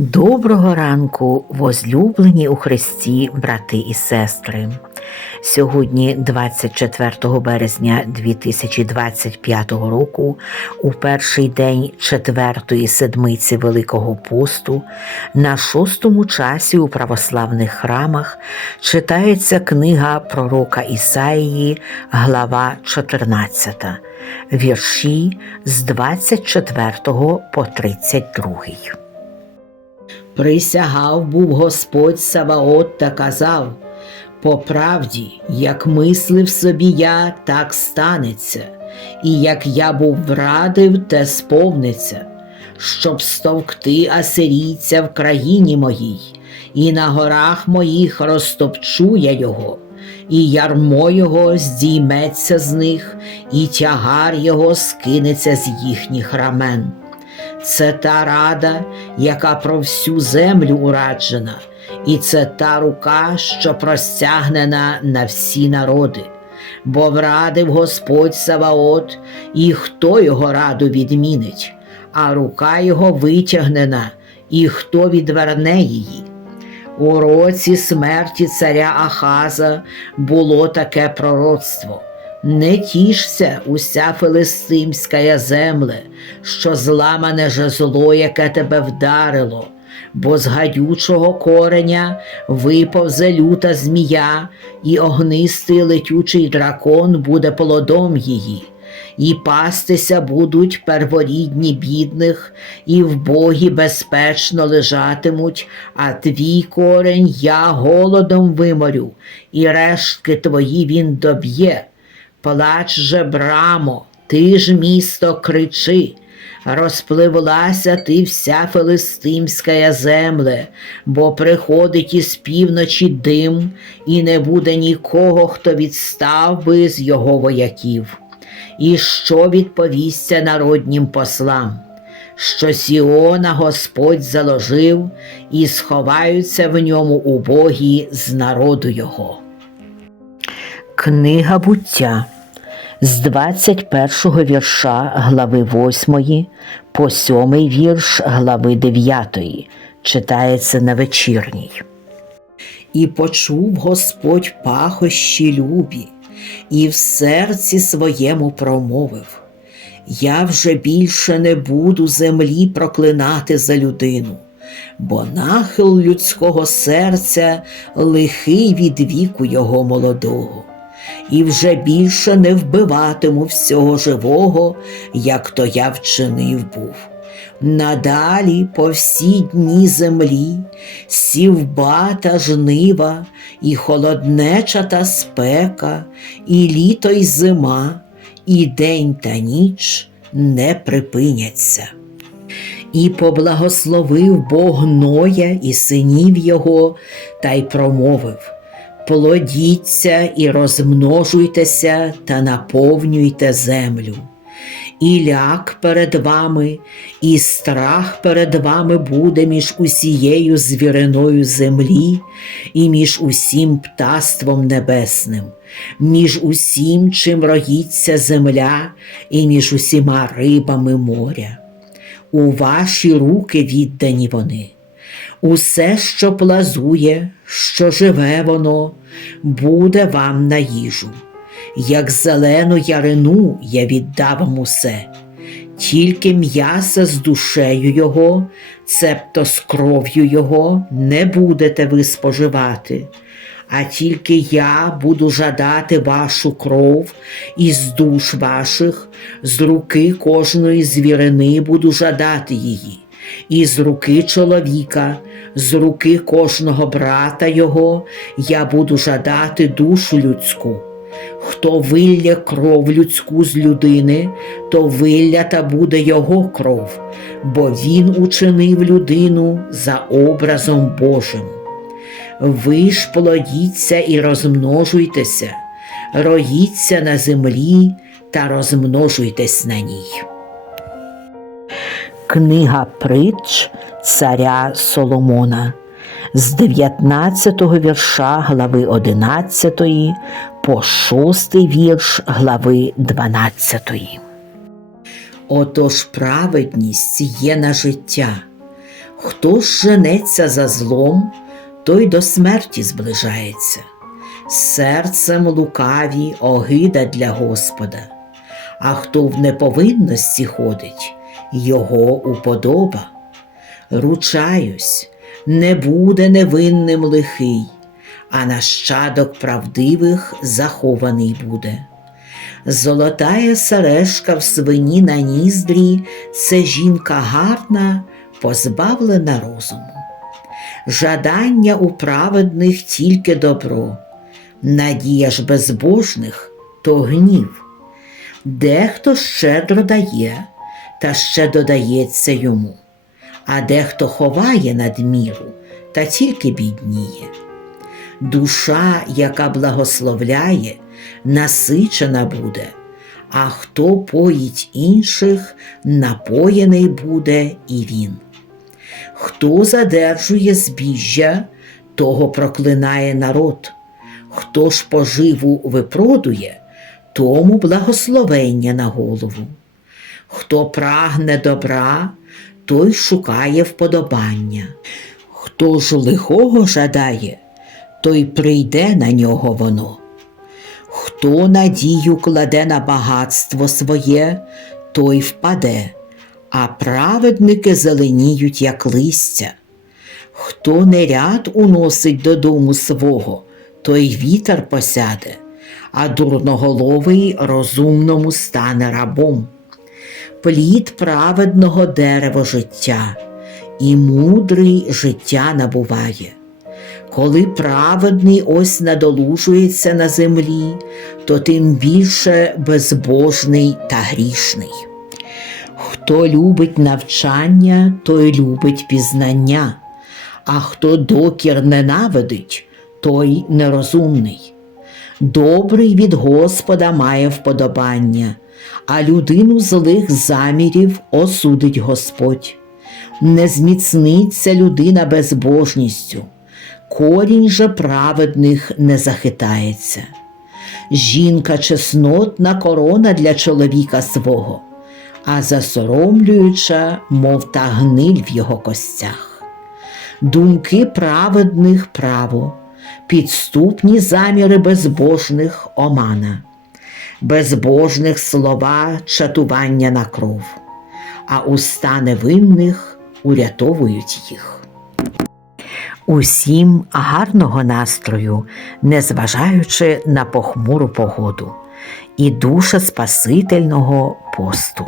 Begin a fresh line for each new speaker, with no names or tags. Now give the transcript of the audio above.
Доброго ранку, возлюблені у Христі, брати і сестри. Сьогодні, 24 березня 2025 року, у перший день четвертої седмиці Великого посту, на шостому часі у православних храмах читається книга пророка Ісаїї, глава 14, вірші з 24 по 32.
Присягав був Господь Саваот та казав: По правді, як мислив собі я, так станеться, і як я був врадив, те сповниться, щоб стовкти асирійця в країні моїй, і на горах моїх розтопчу я його, і ярмо його здійметься з них, і тягар його скинеться з їхніх рамен. Це та рада, яка про всю землю ураджена, і це та рука, що простягнена на всі народи. Бо врадив Господь Саваот, і хто його раду відмінить, а рука його витягнена, і хто відверне її. У році смерті царя Ахаза було таке пророцтво. Не тішся, уся филистимська земле, що зламане жезло, яке тебе вдарило, бо з гадючого кореня виповзе люта змія, і огнистий летючий дракон буде плодом її, і пастися будуть перворідні бідних, і в богі безпечно лежатимуть, а твій корень я голодом виморю, і рештки твої він доб'є. Плач же, брамо, ти ж місто кричи, розпливлася ти вся филистимська земле, бо приходить із півночі дим, і не буде нікого, хто відстав би з його вояків. І що відповісться народнім послам? Що Сіона Господь заложив, і сховаються в ньому убогі з народу його.
Книга буття з 21 вірша глави 8 по 7 вірш глави 9 читається на вечірній.
І почув Господь пахощі любі, і в серці своєму промовив: Я вже більше не буду землі проклинати за людину, бо нахил людського серця лихий від віку його молодого, і вже більше не вбиватиму всього живого, як то я вчинив був. Надалі по всі дні землі сівба та жнива, і холоднеча та спека, і літо й зима, і день та ніч не припиняться. І поблагословив Бог Ноя і синів його, та й промовив Плодіться і розмножуйтеся та наповнюйте землю. І ляк перед вами, і страх перед вами буде між усією звіриною землі, і між усім птаством небесним, між усім, чим роїться земля, і між усіма рибами моря. У ваші руки віддані вони. Усе, що плазує, що живе воно, буде вам на їжу. Як зелену ярину я віддав вам усе, тільки м'яса з душею його, цебто з кров'ю його, не будете ви споживати, а тільки я буду жадати вашу кров із душ ваших, з руки кожної звірини буду жадати її і з руки чоловіка, з руки кожного брата його я буду жадати душу людську. Хто вилля кров людську з людини, то виллята буде його кров, бо він учинив людину за образом Божим. Ви ж плодіться і розмножуйтеся, роїться на землі та розмножуйтесь на ній.
Книга притч царя Соломона з 19 вірша глави 11 по 6 вірш глави 12.
Отож праведність є на життя, Хто ж женеться за злом, той до смерті зближається. Серцем лукаві огида для Господа, а хто в неповинності ходить, його уподоба. Ручаюсь, не буде невинним лихий, а нащадок правдивих захований буде. Золотая сережка в свині на ніздрі це жінка гарна, позбавлена розуму. Жадання у праведних тільки добро, надія ж безбожних то гнів. Дехто щедро дає, та ще додається йому, а дехто ховає надміру, та тільки бідніє. Душа, яка благословляє, насичена буде, а хто поїть інших, напоєний буде і він. Хто задержує збіжжя, того проклинає народ, хто ж поживу випродує, тому благословення на голову. Хто прагне добра, той шукає вподобання. Хто ж лихого жадає, той прийде на нього воно. Хто надію кладе на багатство своє, той впаде, а праведники зеленіють, як листя. Хто неряд уносить додому свого, той вітер посяде, а дурноголовий розумному стане рабом. Плід праведного дерево життя, і мудрий життя набуває. Коли праведний ось надолужується на землі, то тим більше безбожний та грішний. Хто любить навчання, той любить пізнання, а хто докір ненавидить, той нерозумний. Добрий від Господа має вподобання, а людину злих замірів осудить Господь. Не зміцниться людина безбожністю, корінь же праведних не захитається. Жінка чеснотна корона для чоловіка свого, а засоромлююча, мов та гниль в його костях. Думки праведних право, підступні заміри безбожних омана, безбожних слова чатування на кров, а уста невинних урятовують їх.
Усім гарного настрою, незважаючи на похмуру погоду, і душа Спасительного посту.